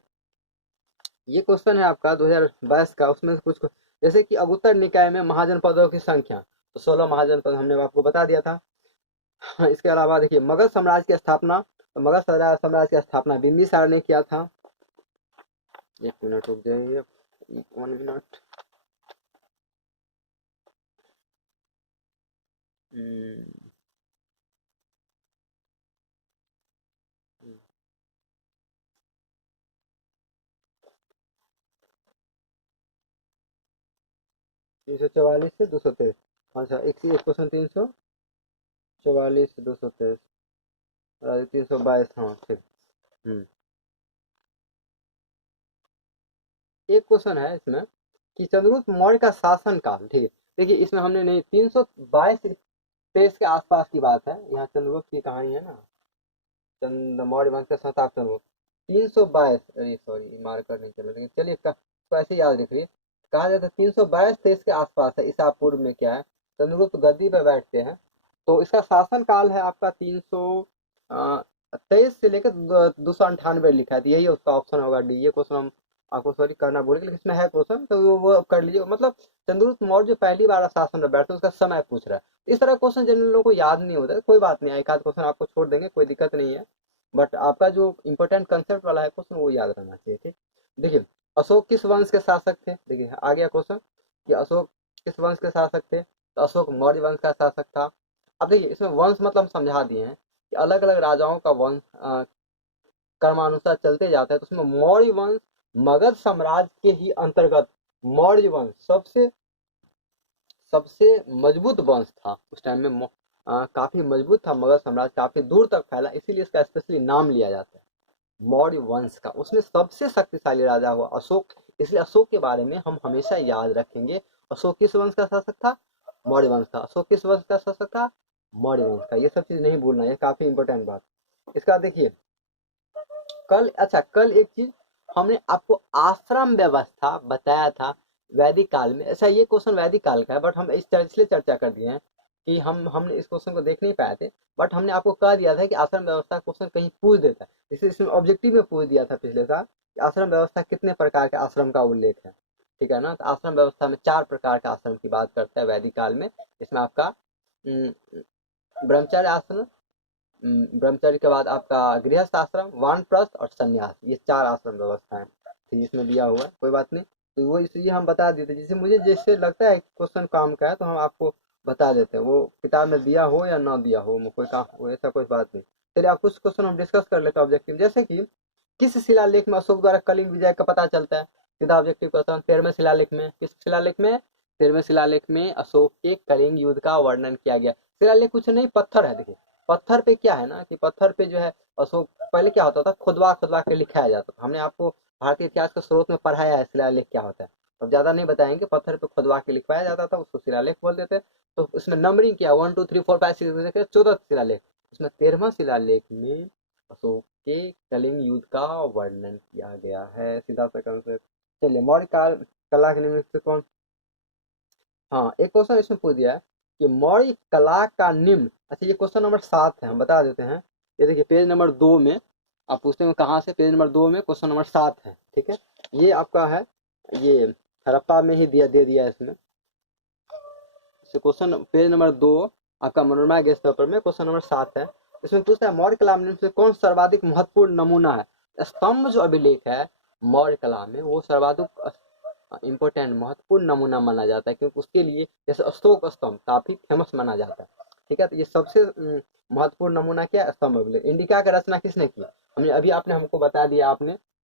ये क्वेश्चन है आपका 2022 का, उसमें से कुछ जैसे कि अगुत्तर निकाय में महाजनपदों की संख्या, तो 16 महाजनपद हमने आपको बता दिया था। इसके अलावा देखिए, मगध साम्राज्य की स्थापना, तो मगध साम्राज्य की स्थापना बिंबिसार ने किया था। एक मिनट रुक जाइए, 1 मिनट। हम्म, 344 से 223। अच्छा, एक क्वेश्चन 344 से 223, 322, हाँ ठीक। हम्म एक क्वेश्चन है इसमें कि चंद्रगुप्त मौर्य का शासन काल, ठीक है। देखिए इसमें हमने नहीं 322-23 के आसपास की बात है, यहाँ चंद्रगुप्त की कहानी है ना, चंद्र मौर्य वंश का संस्थापक चंद्रगुप्त 322, अरे सॉरी मार्कर नहीं चल रही, चलिए तो ऐसे याद रखिए। कहा जाता है 322-23 के आसपास है, ईसा पूर्व में क्या है, चंद्रगुप्त गद्दी पर बैठते हैं। तो इसका शासन काल है आपका 323 से लेकर 298 लिखा है, तो यही उसका ऑप्शन होगा डी। ये क्वेश्चन हम आपको सॉरी करना बोले, लेकिन इसमें है क्वेश्चन, तो वो कर लीजिए। मतलब चंद्रगुप्त मौर्य जो पहली बार शासन में बैठते हैं उसका समय पूछ रहा है। इस तरह क्वेश्चन जिन लोगों को याद नहीं होता है, कोई बात नहीं, एक आध क्वेश्चन आपको छोड़ देंगे, कोई दिक्कत नहीं है। बट आपका जो इंपॉर्टेंट कंसेप्ट वाला है क्वेश्चन वो याद रहना चाहिए, ठीक। देखिए अशोक किस वंश के शासक थे, देखिए आ गया क्वेश्चन कि अशोक किस वंश के शासक थे, तो अशोक मौर्य वंश का शासक था। अब देखिए इसमें वंश मतलब हम समझा दिए हैं कि अलग अलग राजाओं का वंश क्रमानुसार चलते जाता है, तो उसमें मौर्य वंश मगध साम्राज्य के ही अंतर्गत मौर्य वंश सबसे सबसे मजबूत वंश था उस टाइम में। काफी मजबूत था, मगध साम्राज्य काफी दूर तक फैला, इसीलिए इसका स्पेशली नाम लिया जाता है मौर्य वंश का। उसमें सबसे शक्तिशाली राजा हुआ अशोक, इसलिए अशोक के बारे में हम हमेशा याद रखेंगे। अशोक किस वंश का शासक था, मौर्य वंश का। अशोक किस वंश का शासक था, मौर्य वंश का। ये सब चीज नहीं भूलना, ये काफी इंपॉर्टेंट बात। इसका देखिए कल एक चीज हमने आपको आश्रम व्यवस्था बताया था वैदिक काल में। अच्छा ये क्वेश्चन वैदिक काल का है, बट हम इसलिए चर्चा कर दिए हैं कि हमने इस क्वेश्चन को देख नहीं पाए थे, बट हमने आपको कह दिया था कि आश्रम व्यवस्था क्वेश्चन कहीं पूछ देता है। जैसे इसमें ऑब्जेक्टिव में पूछ दिया था पिछले साल कि आश्रम व्यवस्था कितने प्रकार के आश्रम का उल्लेख है, ठीक है ना। तो आश्रम व्यवस्था में 4 प्रकार के आश्रम की बात करता है वैदिक काल में। इसमें आपका ब्रह्मचर्य आश्रम, ब्रह्मचर्य के बाद आपका गृहस्थ आश्रम, वानप्रस्थ और संन्यास, ये 4 आश्रम व्यवस्थाएं तो इसमें दिया हुआ है, कोई बात नहीं। तो वो इसलिए हम बता देते, जैसे मुझे जैसे लगता है क्वेश्चन काम का है तो हम आपको बता देते हैं, वो किताब में दिया हो या ना दिया हो, कोई काम हो ऐसा कोई बात नहीं। चलिए आप कुछ क्वेश्चन हम डिस्कस कर लेते हैं ऑब्जेक्टिव, जैसे कि किस शिलालेख में अशोक द्वारा कलिंग विजय का पता चलता है, सीधा ऑब्जेक्टिव क्वेश्चन। 13वें शिलालेख में, किस शिलालेख में, 13वें शिलालेख में अशोक के कलिंग युद्ध का वर्णन किया गया। शिलालेख कुछ नहीं पत्थर है, देखिए पत्थर पे क्या है ना कि पत्थर पे जो है अशोक, पहले क्या होता था खुदवा खुदवा के लिखाया जाता था। हमने आपको भारतीय इतिहास के स्रोत में पढ़ाया है शिलालेख क्या होता है, अब ज्यादा नहीं बताएंगे। पत्थर पे खुदवा के लिखवाया जाता था, उसको शिलालेख बोल देते। तो इसमें नंबरिंग किया 1 2 3 4 5 6 14 शिलालेख। इसमें 13वां शिलालेख में अशोक के कलिंग युद्ध का वर्णन किया गया है, सीधा सा कंसेप्ट। चलिए मौर्य काल कला के निमित्त से कौन, हाँ एक क्वेश्चन इसमें पूछ दिया है कि मौर्य कला का निम्न, अच्छा ये क्वेश्चन नंबर 7 है, हम बता देते हैं। ये देखिए पेज नंबर 2 में आप पूछते हैं कहाँ से, पेज नंबर 2 में क्वेश्चन नंबर 7 है, ठीक है। ये आपका है, ये हड़प्पा में ही दे दिया है इसमें। क्वेश्चन पेज नंबर 2 आपका मनोरमा गेस्ट पेपर में क्वेश्चन नंबर 7 है। इसमें पूछता है मौर्य कला में से कौन सर्वाधिक महत्वपूर्ण नमूना है। स्तंभ जो अभिलेख है मौर्य कला में वो सर्वाधिक इम्पोर्टेंट महत्वपूर्ण नमूना माना जाता है, क्योंकि उसके लिए जैसे अशोक स्तंभ काफी फेमस माना जाता है, ठीक है। तो ये सबसे महत्वपूर्ण नमूना क्या है, स्तंभ अभिलेख। इंडिका की रचना किसने की, हमने अभी आपने हमको बता दिया,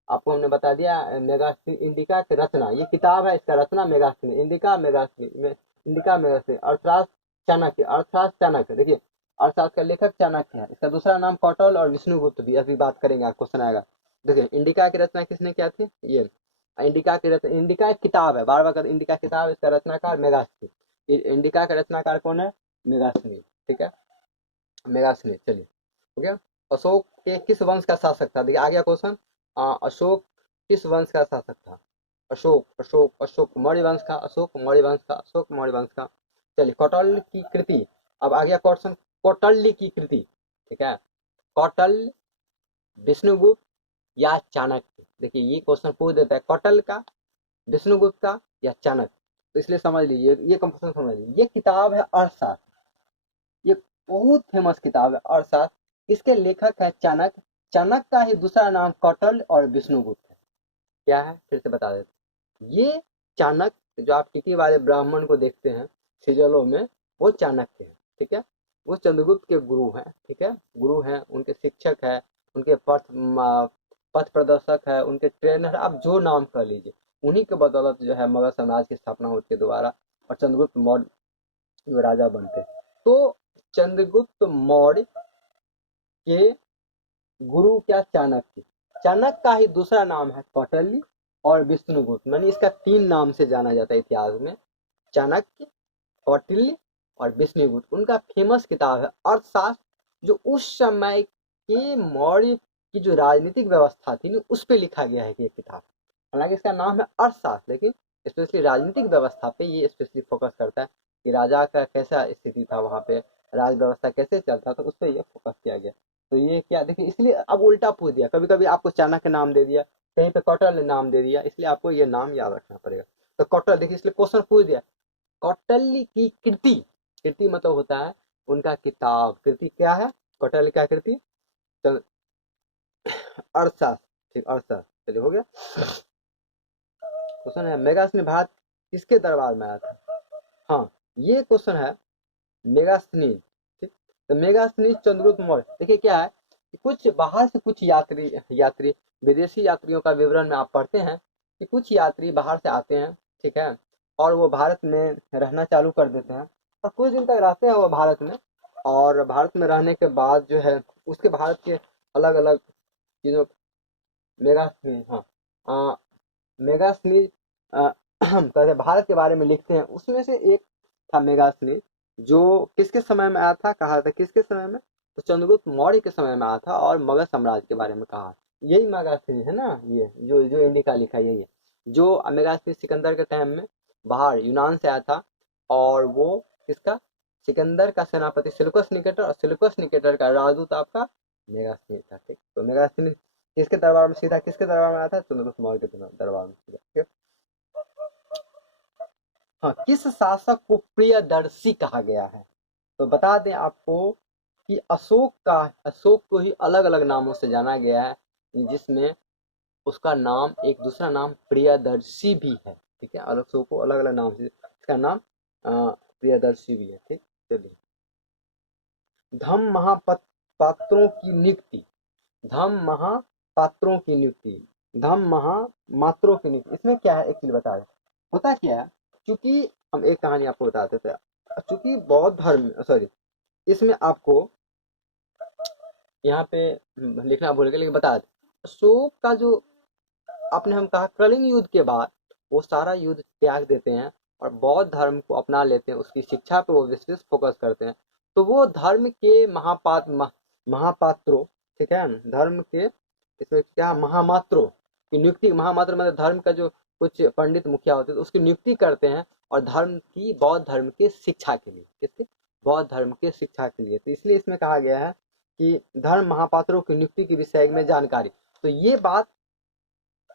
आपको हमने बता दिया मेगास्थनी इंडिका की रचना, ये किताब है इसका रचना मेगास्थनी, इंडिका मेगास्थनी, इंडिका मेगास्थनी। अर्थशास्त्र चाणक्य, अर्थशास्त्र चाणक्य, देखिए अर्थशास्त्र का लेखक चाणक्य है। इसका दूसरा नाम कौटल और विष्णुगुप्त भी, अभी बात करेंगे, आप क्वेश्चन आएगा। देखिए इंडिका की रचना किसने किया थी, ये इंडिका की रचना, इंडिका एक किताब है, बार बार कर, इंडिका किताब, इसका रचनाकार मेगास्थनी। इंडिका का रचनाकार कौन है, मेगास्थनी, ठीक है, मेगास्थनी। चलिए हो गया। अशोक के किस वंश का शासक था, देखिए आ गया क्वेश्चन, अशोक किस वंश का शासक था, अशोक अशोक अशोक मौर्य वंश का, अशोक मौर्य वंश का, अशोक मौर्य वंश का। चलिए कौटल्य की कृति, अब आ गया क्वेश्चन कौटल्य की कृति, ठीक है, कौटल्य, विष्णुगुप्त या चाणक्य। देखिए ये क्वेश्चन पूछ देता है कौटल्य का, विष्णुगुप्त का या चाणक्य, तो इसलिए समझ लीजिए ये कंफ्यूजन समझ लीजिए। ये किताब है अर्थशास्त्र, ये बहुत फेमस किताब है अर्थशास्त्र, इसके लेखक है चाणक्य। चाणक्य का ही दूसरा नाम कौटल्य और विष्णुगुप्त है। क्या है फिर से बता देते, ये चाणक्य जो आप टीटी वाले ब्राह्मण को देखते हैं सिजलों में, वो चाणक्य है, ठीक है। वो चंद्रगुप्त के गुरु हैं, ठीक है, गुरु हैं, उनके शिक्षक है, उनके पथ प्रदर्शक है, उनके ट्रेनर, आप जो नाम कर लीजिए, उन्हीं के बदौलत जो है मगध साम्राज्य की स्थापना होती है दोबारा, और चंद्रगुप्त मौर्य जो राजा बनते। तो चंद्रगुप्त मौर्य के गुरु क्या, चाणक्य। चाणक्य का ही दूसरा नाम है कौटल्य और विष्णुगुप्त, मैंने इसका 3 नाम से जाना जाता है इतिहास में। चाणक्य, कौटिल्य और विष्णुगुप्त। उनका फेमस किताब है अर्थशास्त्र, जो उस समय के मौर्य की जो राजनीतिक व्यवस्था थी ना, उस पे लिखा गया है ये किताब। हालांकि इसका नाम है अर्थशास्त्र, लेकिन स्पेशली राजनीतिक व्यवस्था पे ये स्पेशली फोकस करता है कि राजा का कैसा स्थिति था वहाँ पे, राज व्यवस्था कैसे चलता था, उस पर यह फोकस किया गया। तो ये क्या देखिए, इसलिए अब उल्टा पूछ दिया, कभी कभी आपको चाणक्य नाम दे दिया, कहीं पे कौटिल्य नाम दे दिया, इसलिए आपको ये नाम याद रखना पड़ेगा। तो कौटिल्य देखिए, इसलिए क्वेश्चन पूछ दिया कौटिल्य की कृति। कृति मतलब होता है उनका किताब। कृति क्या है? कौटिल्य क्या कृति? अर्थशास्त्र। ठीक, अर्थशास्त्र। चलिए हो गया। क्वेश्चन है मेगास्थनी भारत किसके दरबार में आया था? हाँ, ये क्वेश्चन है मेगास्थनी। ठीक, तो मेगास्थनी चंद्रगुप्त मौर्य। देखिए क्या है कि कुछ बाहर से कुछ यात्री विदेशी यात्रियों का विवरण में आप पढ़ते हैं कि कुछ यात्री बाहर से आते हैं, ठीक है, और वो भारत में रहना चालू कर देते हैं और कुछ दिन तक रहते हैं वो भारत में। और भारत में रहने के बाद जो है उसके भारत के अलग अलग चीजों, मेगास्थनी, हाँ, मेगास्थनी कहते भारत के बारे में लिखते हैं। उसमें से एक था मेगास्थनी, जो किसके समय में आया था, कहा था किसके समय में? तो चंद्रगुप्त मौर्य के समय में आया था और मगध साम्राज्य के बारे में कहा। यही मेगास्थनी है ना, ये जो जो इंडिका लिखा है यही है। जो मेगास्थनी सिकंदर के टाइम में बाहर यूनान से आया था, और वो किसका? सिकंदर का सेनापति सिलुकस निकेटर, और सिलुकस निकेटर का राजदूत आपका मेगास्थनी था। ठीक, तो मेगास्थनी किसके दरबार में सीधा किसके दरबार में आया था? चंद्रगुप्त मौर्य के दरबार में सीधा। ठीक? हाँ, किस शासक को प्रियदर्शी कहा गया है? तो बता दें आपको कि अशोक को ही अलग अलग नामों से जाना गया है, जिसमें उसका नाम, एक दूसरा नाम प्रियदर्शी भी है। ठीक है, अशोक को अलग अलग नाम से इसका नाम प्रियदर्शी भी है। ठीक, चलिए। धम्म महापात्रों की नियुक्ति। धम्म महापात्रों की नियुक्ति, धम्म महामात्रों की नियुक्ति, इसमें क्या है एक चीज बता रहे। होता क्या है, क्योंकि हम एक कहानी आपको बताते थे। चूंकि बौद्ध धर्म, सॉरी, इसमें आपको यहाँ पे लिखना भूल गए, लेकिन बता दें। अशोक का जो आपने हम कहा कलिंग युद्ध के बाद वो सारा युद्ध त्याग देते हैं और बौद्ध धर्म को अपना लेते हैं, उसकी शिक्षा पे वो विशेष फोकस करते हैं। तो वो धर्म के महापात्रों, ठीक है, धर्म के इसमें क्या महामात्रों की नियुक्ति, महामात्र मतलब धर्म का जो कुछ पंडित मुखिया होते हैं उसकी नियुक्ति करते हैं, और धर्म की, बौद्ध धर्म के शिक्षा के लिए, किसके? बौद्ध धर्म के शिक्षा के लिए। तो इसलिए इसमें कहा गया है कि धर्म महापात्रों की नियुक्ति के विषय में जानकारी। तो ये बात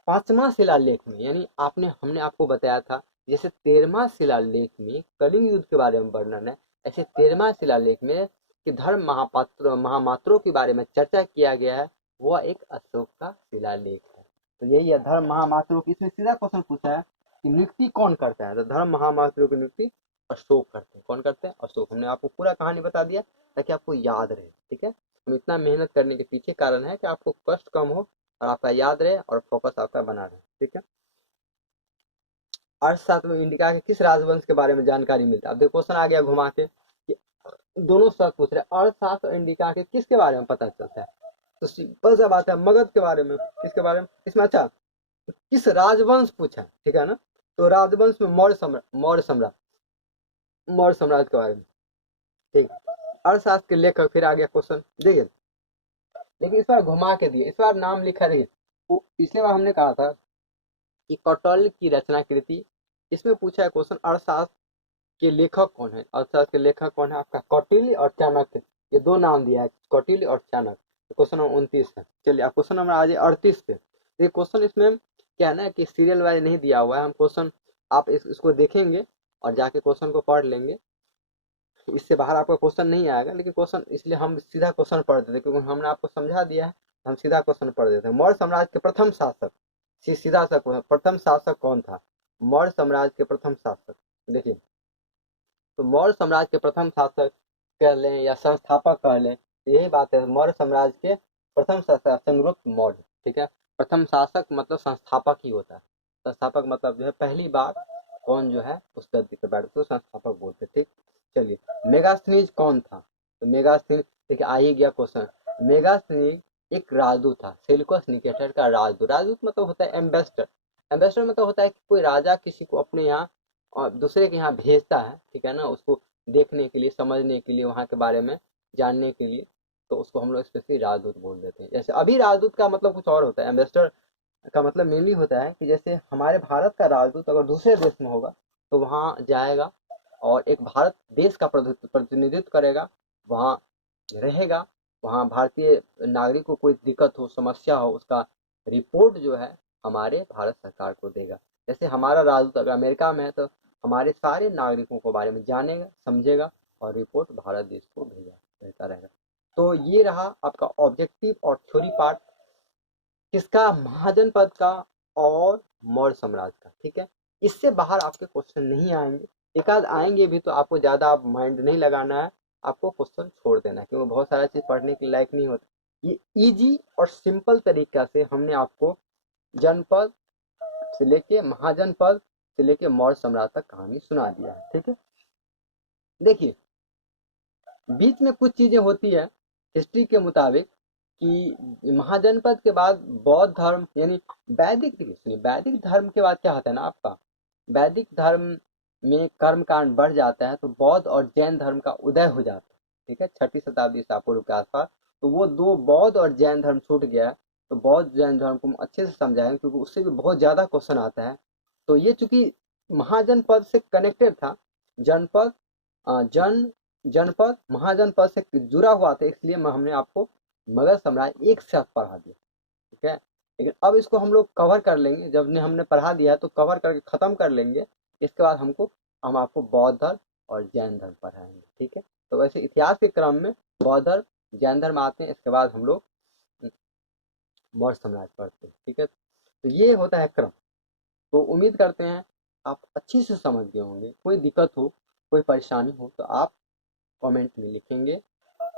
5वां शिलालेख में, यानी हमने आपको बताया था, जैसे 13वां शिलालेख में कलिंग युद्ध के बारे में वर्णन है, ऐसे 13वां शिलालेख में कि धर्म महामात्रों के बारे में चर्चा किया गया है, वह एक अशोक का शिलालेख है। तो यही है धर्म महामात्रों की। इसमें सीधा क्वेश्चन पूछा है कि नियुक्ति कौन करता है, तो धर्म महामात्रों की नियुक्ति अशोक करते हैं। कौन करते हैं? अशोक। हमने आपको पूरा कहानी बता दिया ताकि आपको याद रहे। ठीक है, हम इतना मेहनत करने के पीछे कारण है कि आपको कष्ट कम हो और आपका याद रहे और फोकस आपका बना रहे। ठीक है, अर्थशास्त्र में इंडिका के किस राजवंश के बारे में जानकारी मिलता है? अब देखो क्वेश्चन आ गया घुमा के कि दोनों शब्द पूछ रहे, अर्थशास्त्र और इंडिका के किसके बारे में पता चलता है? तो सिंपल सा बात है, मगध के बारे में। किसके बारे में? इसमें अच्छा किस राजवंश पूछा है, ठीक है ना, तो राजवंश में मौर्य साम्राज्य के बारे में। ठीक, अर्थशास्त्र के लेखक, फिर आ गया क्वेश्चन देखिए, लेकिन इस बार घुमा के दिए, इस बार नाम लिखा रही। पिछले बार हमने कहा था कि कौटिल्य की रचना कृति, इसमें पूछा है क्वेश्चन अर्थशास्त्र के लेखक कौन है? अर्थशास्त्र के लेखक कौन है? आपका कौटिल्य और चाणक्य, ये दो नाम दिया है, कौटिल्य और चाणक्य। क्वेश्चन नंबर 29 है। चलिए आप क्वेश्चन नंबर आ जाए 38 पे। ये क्वेश्चन इसमें क्या है ना कि सीरियल वाइज नहीं दिया हुआ है, हम क्वेश्चन आप इसको देखेंगे और जाके क्वेश्चन को पढ़ लेंगे, इससे बाहर आपका क्वेश्चन नहीं आएगा। लेकिन क्वेश्चन इसलिए हम सीधा क्वेश्चन पढ़ देते क्योंकि हमने आपको समझा दिया है, हम सीधा क्वेश्चन पढ़ देते हैं। मौर्य साम्राज्य के प्रथम शासक, सीधा सा प्रथम शासक कौन था? मौर्य साम्राज्य के प्रथम शासक देखिए, तो मौर्य साम्राज्य के प्रथम शासक कह लें या संस्थापक कह लें, यही बात है। मौर्य साम्राज्य के प्रथम शासक चंद्रगुप्त मौर्य। ठीक है, प्रथम शासक मतलब संस्थापक ही होता है। संस्थापक मतलब जो है पहली बार कौन जो है उस गद्दी पर बैठे तो संस्थापक बोलते। ठीक, चलिए मेगास्थनीज कौन था? तो मेगास्थनीज देखिए आ ही गया क्वेश्चन। मेगास्थनीज एक राजदूत था, सेल्यूकस निकेटर का राजदूत। राजदूत मतलब होता है एम्बेसडर। एम्बेसडर मतलब होता है कि कोई राजा किसी को अपने यहाँ और दूसरे के यहाँ भेजता है, ठीक है ना, उसको देखने के लिए, समझने के लिए, वहाँ के बारे में जानने के लिए, तो उसको हम लोग स्पेशली राजदूत बोल देते हैं। जैसे अभी राजदूत का मतलब कुछ और होता है, एम्बेसडर का मतलब मेनली होता है कि जैसे हमारे भारत का राजदूत अगर दूसरे देश में होगा तो वहाँ जाएगा और एक भारत देश का प्रतिनिधित्व करेगा, वहाँ रहेगा, वहाँ भारतीय नागरिक को कोई दिक्कत हो, समस्या हो, उसका रिपोर्ट जो है हमारे भारत सरकार को देगा। जैसे हमारा राजदूत अगर अमेरिका में है तो हमारे सारे नागरिकों के बारे में जानेगा, समझेगा और रिपोर्ट भारत देश को भेजता रहेगा। तो ये रहा आपका ऑब्जेक्टिव और थ्योरी पार्ट किसका, महाजनपद का और मौर्य साम्राज्य का, ठीक है। इससे बाहर आपके क्वेश्चन नहीं आएंगे, एक आध आएंगे भी तो आपको ज्यादा आप माइंड नहीं लगाना है, आपको क्वेश्चन छोड़ देना है, क्योंकि बहुत सारा चीज पढ़ने के लायक नहीं होता। ये इजी और सिंपल तरीका से हमने आपको जनपद से लेके महाजनपद से लेके मौर्य साम्राज्य तक कहानी सुना दिया है, ठीक है। देखिए बीच में कुछ चीजें होती है हिस्ट्री के मुताबिक कि महाजनपद के बाद बौद्ध धर्म यानी वैदिक, देखिए सुनिए, वैदिक धर्म के बाद क्या होता है ना आपका, वैदिक धर्म में कर्म कांड बढ़ जाता है तो बौद्ध और जैन धर्म का उदय हो जाता है, ठीक है, 6ठी शताब्दी ईसा पूर्व के आसपास। तो वो दो, बौद्ध और जैन धर्म छूट गया है। तो बौद्ध जैन धर्म को हम अच्छे से समझाएंगे क्योंकि उससे भी बहुत ज्यादा क्वेश्चन आता है। तो ये चूंकि महाजनपद से कनेक्टेड था, जनपद जन जनपद महाजनपद से जुड़ा हुआ था, इसलिए हमने आपको मगध साम्राज्य एक साथ पढ़ा दिया, ठीक है। लेकिन अब इसको हम लोग कवर कर लेंगे, जब ने हमने पढ़ा दिया तो कवर करके खत्म कर लेंगे। इसके बाद हम आपको बौद्ध धर्म और जैन धर्म पढ़ाएंगे, ठीक है। तो वैसे इतिहास के क्रम में बौद्ध धर्म, जैन धर्म आते हैं, इसके बाद हम लोग मौर्य साम्राज्य पढ़ते हैं, ठीक है। तो ये होता है क्रम। तो उम्मीद करते हैं आप अच्छे से समझ गए होंगे। कोई दिक्कत हो, कोई परेशानी हो तो आप कमेंट में लिखेंगे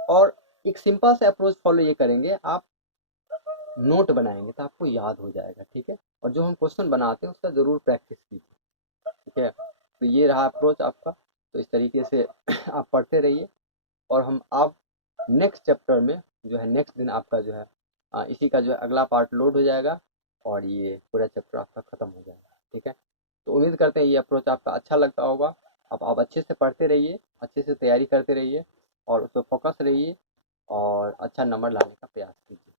और एक सिंपल सा अप्रोच फॉलो ये करेंगे, आप नोट बनाएंगे तो आपको याद हो जाएगा, ठीक है। और जो हम क्वेश्चन बनाते हैं उसका जरूर प्रैक्टिस कीजिए, ठीक है। तो ये रहा अप्रोच आपका। तो इस तरीके से आप पढ़ते रहिए और हम आप नेक्स्ट चैप्टर में जो है नेक्स्ट दिन आपका जो है इसी का जो है अगला पार्ट लोड हो जाएगा और ये पूरा चैप्टर आपका खत्म हो जाएगा, ठीक है। तो उम्मीद करते हैं ये अप्रोच आपका अच्छा लगता होगा। आप अच्छे से पढ़ते रहिए, अच्छे से तैयारी करते रहिए और उस पर फोकस रहिए और अच्छा नंबर लाने का प्रयास कीजिए।